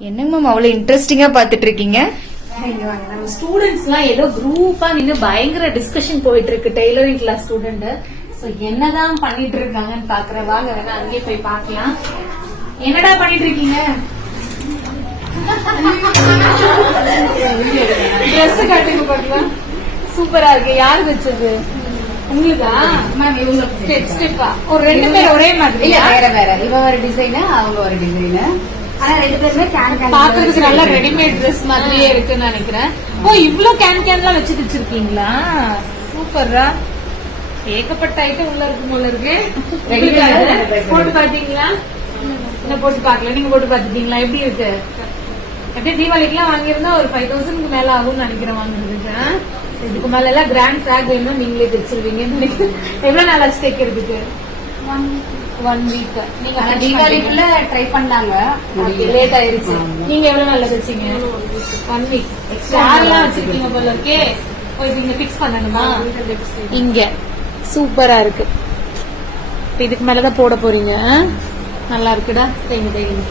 என்னங்க மேம் அவ்வளவு இன்ட்ரெஸ்டிங்கா பாத்துட்டு இருக்கீங்க? நம்ம ஸ்டூடெண்ட்ஸ் எல்லாம் ஏதோ குரூப்பா நின்னு பயங்கர டிஸ்கஷன் போயிட்டு இருக்கு டெய்லரிங் கிளாஸ் ஸ்டூடெண்ட். சோ என்னதான் பண்ணிட்டு இருக்காங்கன்னு பாக்குறேன். வாங்க வேணா அங்கேயே போய் பாக்கலாம். என்னடா பண்ணிட்டு இருக்கீங்க? ட்ரெஸ் காட்டுங்க பாக்கலாம். சூப்பரா இருக்கு. யாரு வச்சது? உங்களுக்கா மேம்? இவங்க ஸ்டெப் ஸ்டெப்பா ஒரு ரெண்டு பேர் ஒரே மாதிரி? இல்ல, வேற வேற. இவ ஒரு டிசைன், அவங்க ஒரு டிசைன். ஆனா ரெண்டு பேருமே பாக்குறதுக்கு நல்ல ரெடிமேட் ட்ரெஸ் மாதிரியே இருக்குன்னு நினைக்கிறேன். ஓ, இவ்ளோ கேன்லாம் வச்சு வச்சிருக்கீங்களா? சூப்பர்ரா. ஏகப்பட்ட ஐட்டம் உள்ள இருக்கு போல இருக்கு. போட்டு பாத்தீங்களா? என்ன போட்டு பாக்கல. நீங்க போட்டு பாத்துட்டீங்களா? எப்படி இருக்கு? அப்படியே தீபாவளிக்குலாம் வாங்கியிருந்தா ஒரு 5000 மேல ஆகும்னு நினைக்கிறேன் வாங்குறதுக்கு. இதுக்கு மேல எல்லாம் கிராண்ட் ஃபிராக் வேணும் நீங்களே தைச்சிருவீங்கன்னு நினைக்கிறேன். எவ்வளவு நாள் ஆச்சு தைக்கிறதுக்கு? 1 வீக். நீங்க தீபாவளிக்குள்ள ட்ரை பண்ணாங்க, லேட் ஆயிருச்சு. நீங்க எவ்வளவு நாள்ல தைச்சீங்க? 1 வீக். எக்ஸ்ட்ரா வச்சிருக்கீங்க போல இருக்கே. போய் நீங்க பிக்ஸ் பண்ணணுமா? இங்க சூப்பரா இருக்கு. இதுக்கு மேலதான் போட போறீங்க. நல்லா இருக்குடா. தைங்க தைங்க.